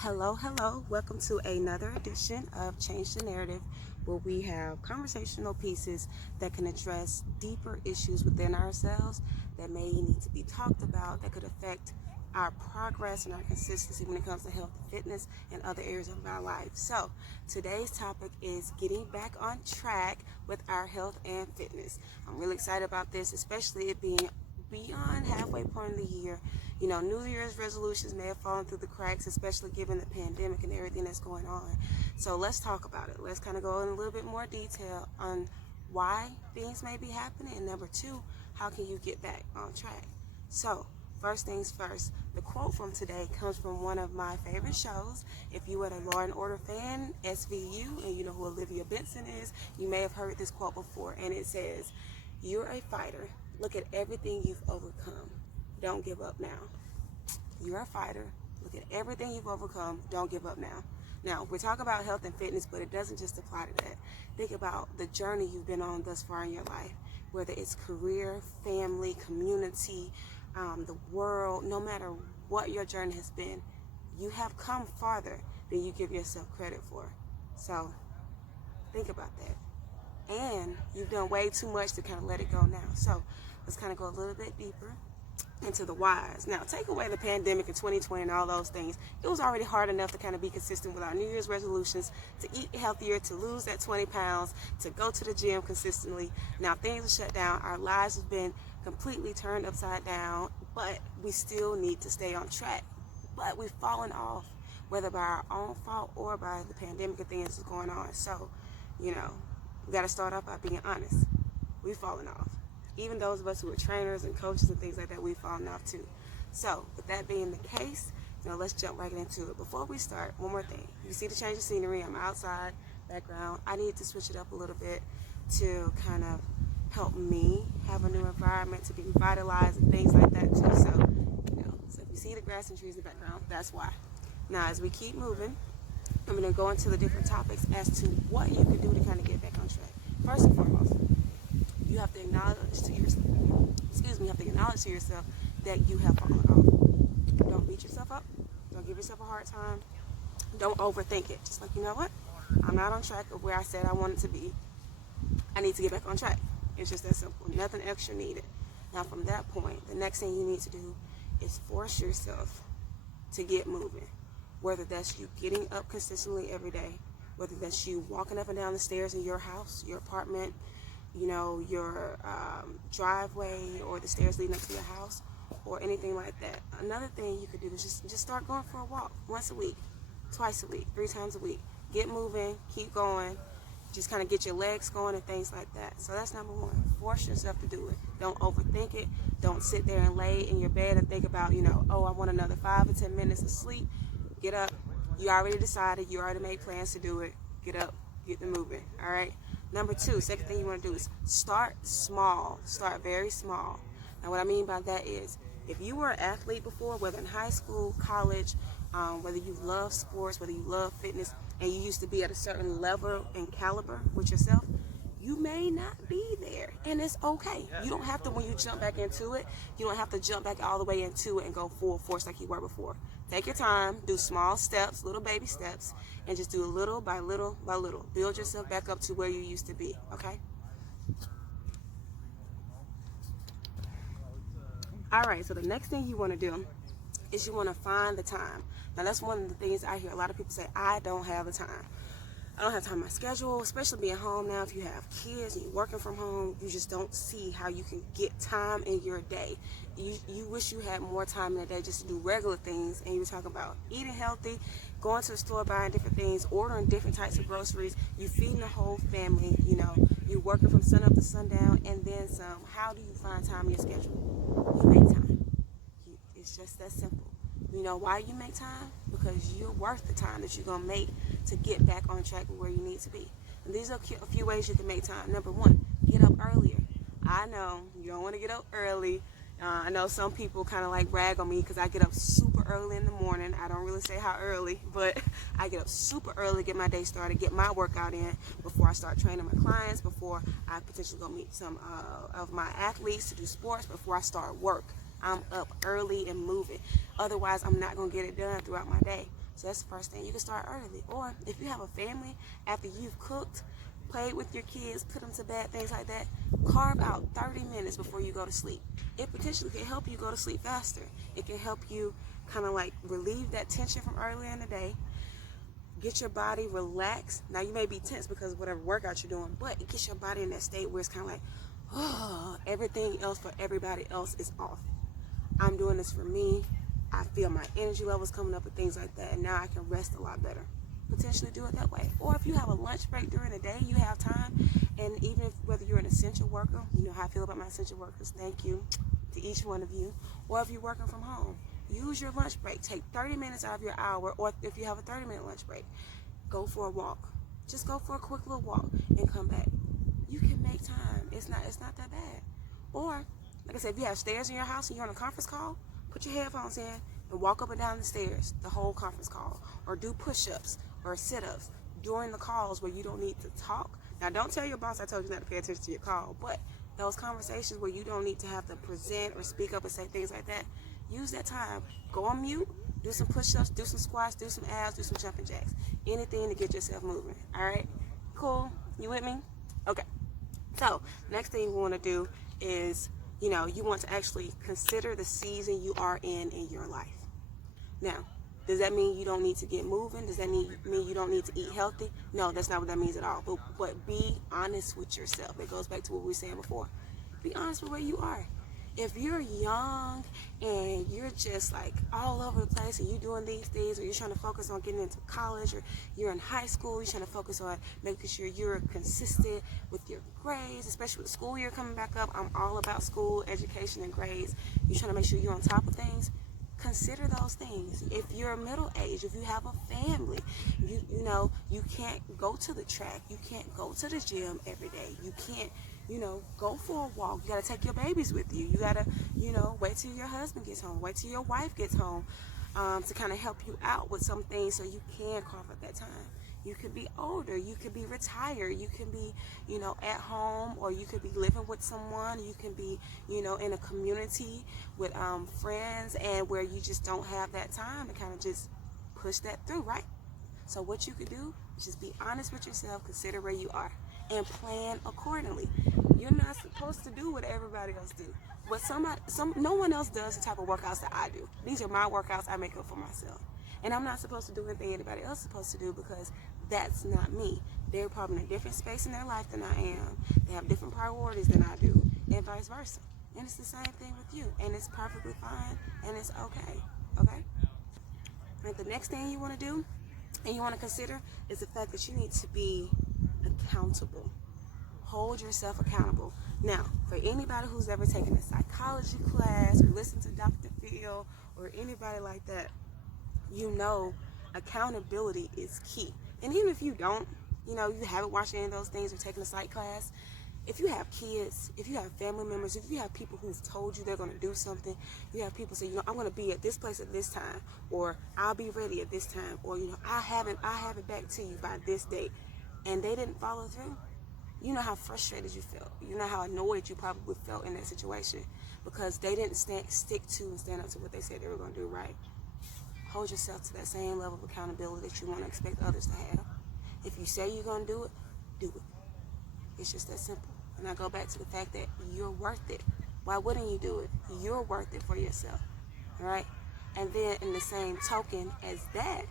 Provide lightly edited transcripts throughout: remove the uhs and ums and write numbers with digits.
Hello. Welcome to another edition of Change the Narrative, where we have conversational pieces that can address deeper issues within ourselves that may need to be talked about, that could affect our progress and our consistency when it comes to health and fitness and other areas of our life. So, today's topic is getting back on track with our health and fitness. I'm really excited about this, especially it being beyond halfway point of the year. New Year's resolutions may have fallen through the cracks, especially given the pandemic and everything that's going on. So let's talk about it. Let's kind of go in a little bit more detail on why things may be happening, and number two, how can you get back on track? So first things first, the quote from today comes from one of my favorite shows. If you are a Law and Order fan, SVU, and you know who Olivia Benson is, you may have heard this quote before, and it says, "You're a fighter. Look at everything you've overcome. Don't give up now." You're a fighter. Look at everything you've overcome. Don't give up now. Now, we're talking about health and fitness, but it doesn't just apply to that. Think about the journey you've been on thus far in your life, whether it's career, family, community, the world, no matter what your journey has been, you have come farther than you give yourself credit for. So, think about that. And you've done way too much to kind of let it go now. So, let's kind of go a little bit deeper into the whys. Now, take away the pandemic in 2020 and all those things. It was already hard enough to kind of be consistent with our New Year's resolutions, to eat healthier, to lose that 20 pounds, to go to the gym consistently. Now, things are shut down. Our lives have been completely turned upside down, but we still need to stay on track. But we've fallen off, whether by our own fault or by the pandemic and things that's going on. So, we got to start off by being honest. We've fallen off. Even those of us who are trainers and coaches and things like that, we've fallen off too. So, with that being the case, let's jump right into it. Before we start, one more thing. You see the change of scenery. I'm outside, background. I need to switch it up a little bit to kind of help me have a new environment, to be revitalized and things like that too. So if you see the grass and trees in the background, that's why. Now, as we keep moving, I'm going to go into the different topics as to what you can do to kind of get back on track. First and foremost, you have to acknowledge to yourself that you have fallen off. Don't beat yourself up. Don't give yourself a hard time. Don't overthink it. Just like, you know what? I'm not on track of where I said I wanted to be. I need to get back on track. It's just that simple. Nothing extra needed. Now, from that point, the next thing you need to do is force yourself to get moving. Whether that's you getting up consistently every day, whether that's you walking up and down the stairs in your house, your apartment, your driveway, or the stairs leading up to your house, or anything like that. Another thing you could do is just start going for a walk once a week, twice a week, 3 times a week. Get moving, keep going, just kind of get your legs going and things like that. So that's number one. Force yourself to do it. Don't overthink it. Don't sit there and lay in your bed and think about, I want another 5 or 10 minutes of sleep. Get up. You already decided. You already made plans to do it. Get up. Get the moving. All right. Number two, second thing you want to do is start small. Start very small. Now, what I mean by that is, if you were an athlete before, whether in high school, college, whether you love sports, whether you love fitness, and you used to be at a certain level and caliber with yourself, you may not be there, and it's okay. You don't have to, when you jump back into it, you don't have to jump back all the way into it and go full force like you were before. Take your time, do small steps, little baby steps, and just do a little by little by little. Build yourself back up to where you used to be, okay? All right, so the next thing you want to do is you want to find the time. Now, that's one of the things I hear a lot of people say, I don't have the time. I don't have time on my schedule, especially being home now. If you have kids and you're working from home, you just don't see how you can get time in your day. You wish you had more time in the day just to do regular things. And you were talking about eating healthy, going to the store, buying different things, ordering different types of groceries. You feeding the whole family, you're working from sun up to sundown and then some. How do you find time in your schedule? You make time. It's just that simple. You know why you make time? Because you're worth the time that you're going to make to get back on track with where you need to be. And these are a few ways you can make time. Number one, get up earlier. I know you don't want to get up early. I know some people kind of like rag on me because I get up super early in the morning. I don't really say how early, but I get up super early to get my day started, get my workout in before I start training my clients, before I potentially go meet some of my athletes to do sports, before I start work. I'm up early and moving. Otherwise, I'm not going to get it done throughout my day. So that's the first thing. You can start early. Or if you have a family, after you've cooked, played with your kids, put them to bed, things like that, carve out 30 minutes before you go to sleep. It potentially can help you go to sleep faster. It can help you kind of like relieve that tension from earlier in the day, get your body relaxed. Now you may be tense because of whatever workout you're doing, but it gets your body in that state where it's kind of like, oh, everything else for everybody else is off. I'm doing this for me. I feel my energy levels coming up and things like that, and now I can rest a lot better. Potentially do it that way. Or if you have a lunch break during the day, you have time, and even if whether you're an essential worker, you know how I feel about my essential workers, thank you to each one of you, or if you're working from home, use your lunch break. Take 30 minutes out of your hour, or if you have a 30-minute lunch break, go for a walk. Just go for a quick little walk and come back. You can make time. It's not that bad. Or, like I said, if you have stairs in your house and you're on a conference call, put your headphones in and walk up and down the stairs the whole conference call, or do push-ups or sit-ups during the calls where you don't need to talk. Now, don't tell your boss I told you not to pay attention to your call, but those conversations where you don't need to have to present or speak up and say things like that, use that time. Go on mute, do some push-ups, do some squats, do some abs, do some jumping jacks. Anything to get yourself moving, all right? Cool? You with me? Okay. So, next thing you want to do is, you want to actually consider the season you are in your life. Now, does that mean you don't need to get moving? Does that mean you don't need to eat healthy? No, that's not what that means at all. But be honest with yourself. It goes back to what we were saying before. Be honest with where you are. If you're young and you're just like all over the place and you're doing these things, or you're trying to focus on getting into college, or you're in high school, you're trying to focus on making sure you're consistent with your grades, especially with the school year coming back up. I'm all about school, education, and grades. You're trying to make sure you're on top of things. Consider those things. If you're middle age, if you have a family, you can't go to the track, you can't go to the gym every day, you can't go for a walk. You got to take your babies with you. You got to, wait till your husband gets home, wait till your wife gets home, to kind of help you out with some things so you can carve out that time. You could be older, you could be retired, you can be, at home, or you could be living with someone, you can be, in a community with friends, and where you just don't have that time to kind of just push that through, right? So what you could do is just be honest with yourself, consider where you are, and plan accordingly. You're not supposed to do what everybody else do. But no one else does the type of workouts that I do. These are my workouts I make up for myself. And I'm not supposed to do anything anybody else is supposed to do, because that's not me. They're probably in a different space in their life than I am. They have different priorities than I do, and vice versa. And it's the same thing with you. And it's perfectly fine, and it's okay. Okay? And the next thing you want to do and you want to consider is the fact that you need to be accountable. Hold yourself accountable. Now, for anybody who's ever taken a psychology class or listened to Dr. Phil or anybody like that, accountability is key. And even if you don't, you haven't watched any of those things or taken a psych class, if you have kids, if you have family members, if you have people who've told you they're going to do something, you have people say, I'm going to be at this place at this time, or I'll be ready at this time, or, I have it back to you by this date, and they didn't follow through. You know how frustrated you felt. You know how annoyed you probably felt in that situation, because they didn't stick to and stand up to what they said they were going to do, right? Hold yourself to that same level of accountability that you want to expect others to have. If you say you're going to do it, do it. It's just that simple. And I go back to the fact that you're worth it. Why wouldn't you do it? You're worth it for yourself. All right? And then in the same token as that,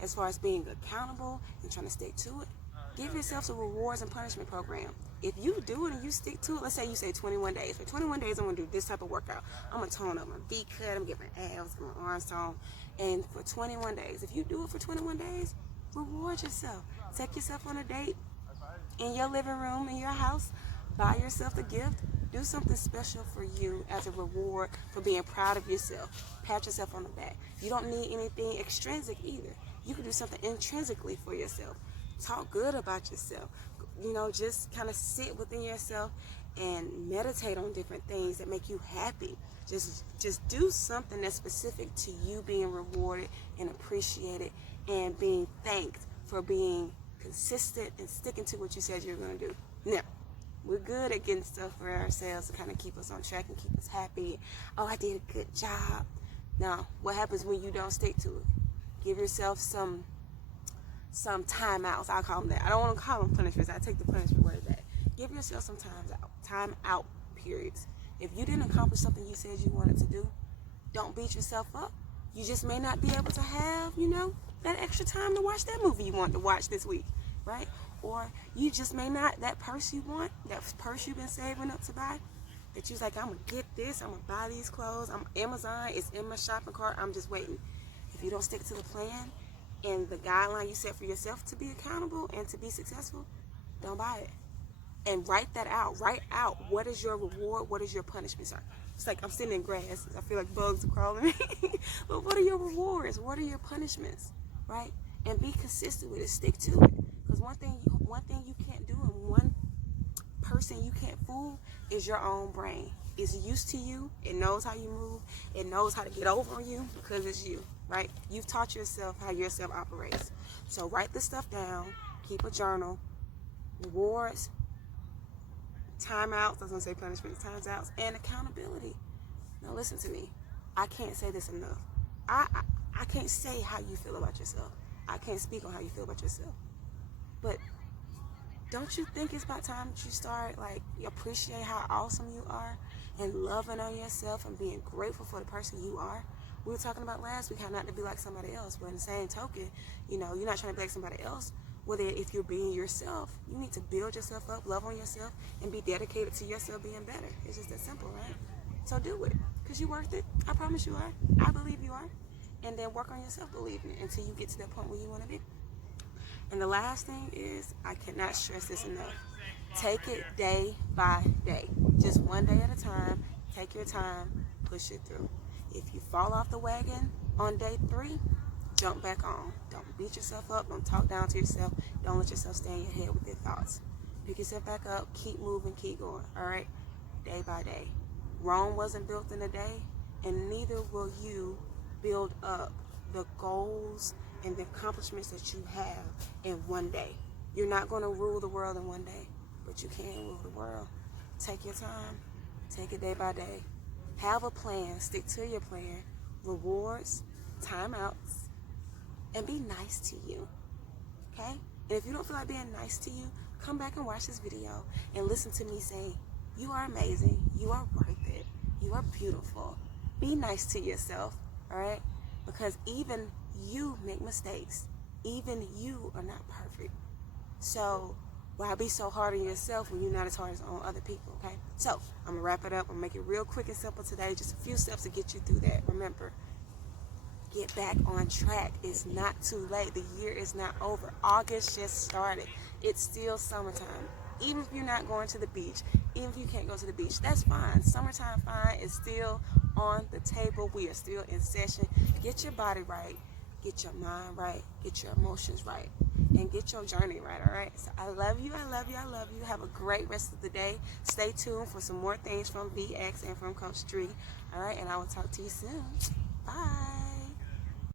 as far as being accountable and trying to stick to it, give yourself a rewards and punishment program. If you do it and you stick to it, let's say you say 21 days. For 21 days, I'm going to do this type of workout. I'm going to tone up my V cut. I'm going to get my abs, my arms toned. And for 21 days, if you do it for 21 days, reward yourself. Take yourself on a date in your living room, in your house. Buy yourself a gift. Do something special for you as a reward for being proud of yourself. Pat yourself on the back. You don't need anything extrinsic either. You can do something intrinsically for yourself. Talk good about yourself. Just kind of sit within yourself and meditate on different things that make you happy. Just do something that's specific to you being rewarded and appreciated and being thanked for being consistent and sticking to what you said you were going to do. Now, We're good at getting stuff for ourselves to kind of keep us on track and keep us happy. Oh, I did a good job. Now, what happens when you don't stick to it? Give yourself some timeouts. I call them that. I don't want to call them punishments. I take the punishment word back. Give yourself some time out periods. If you didn't accomplish something you said you wanted to do, don't beat yourself up. You just may not be able to have, that extra time to watch that movie you want to watch this week, right? Or you just may not, that purse you want, that purse you've been saving up to buy, that you're like, I'm going to get this, I'm going to buy these clothes, I'm Amazon, it's in my shopping cart, I'm just waiting. If you don't stick to the plan and the guideline you set for yourself to be accountable and to be successful, don't buy it. And write that out. Write out what is your reward, what is your punishment. Sorry. It's like I'm sitting in grass. I feel like bugs are crawling me. But what are your rewards? What are your punishments? Right? And be consistent with it. Stick to it. Because one thing you can't do and one person you can't fool is your own brain. It's used to you. It knows how you move. It knows how to get over on you because it's you. Right? You've taught yourself how yourself operates. So write this stuff down. Keep a journal. Rewards. Timeouts, I was going to say punishments, timeouts, and accountability. Now listen to me. I can't say this enough. I can't say how you feel about yourself. I can't speak on how you feel about yourself. But don't you think it's about time that you start, you appreciate how awesome you are and loving on yourself and being grateful for the person you are? We were talking about last week how not to be like somebody else, but in the same token, you're not trying to be like somebody else. Whether if you're being yourself, you need to build yourself up, love on yourself, and be dedicated to yourself being better. It's just that simple, right? So do it, because you're worth it. I promise you are. I believe you are. And then work on yourself believing it until you get to that point where you want to be. And the last thing is, I cannot stress this enough. Take it day by day. Just one day at a time. Take your time. Push it through. If you fall off the wagon on day 3, jump back on. Don't beat yourself up. Don't talk down to yourself. Don't let yourself stay in your head with your thoughts. Pick yourself back up. Keep moving. Keep going. All right? Day by day. Rome wasn't built in a day, and neither will you build up the goals and the accomplishments that you have in one day. You're not going to rule the world in one day, but you can rule the world. Take your time. Take it day by day. Have a plan. Stick to your plan. Rewards, timeouts, and be nice to you, okay? And if you don't feel like being nice to you, come back and watch this video and listen to me say, you are amazing, you are worth it, you are beautiful. Be nice to yourself, all right? Because even you make mistakes. Even you are not perfect. So why be so hard on yourself when you're not as hard as on other people, okay? So I'm gonna wrap it up. I'm gonna make it real quick and simple today. Just a few steps to get you through that. Remember, get back on track. It's not too late. The year is not over. August just started. It's still summertime. Even if you're not going to the beach, even if you can't go to the beach, that's fine. Summertime fine is still on the table. We are still in session. Get your body right. Get your mind right. Get your emotions right. And get your journey right, all right? So I love you. I love you. I love you. Have a great rest of the day. Stay tuned for some more things from VX and from Coach Dree. All right? And I will talk to you soon. Bye.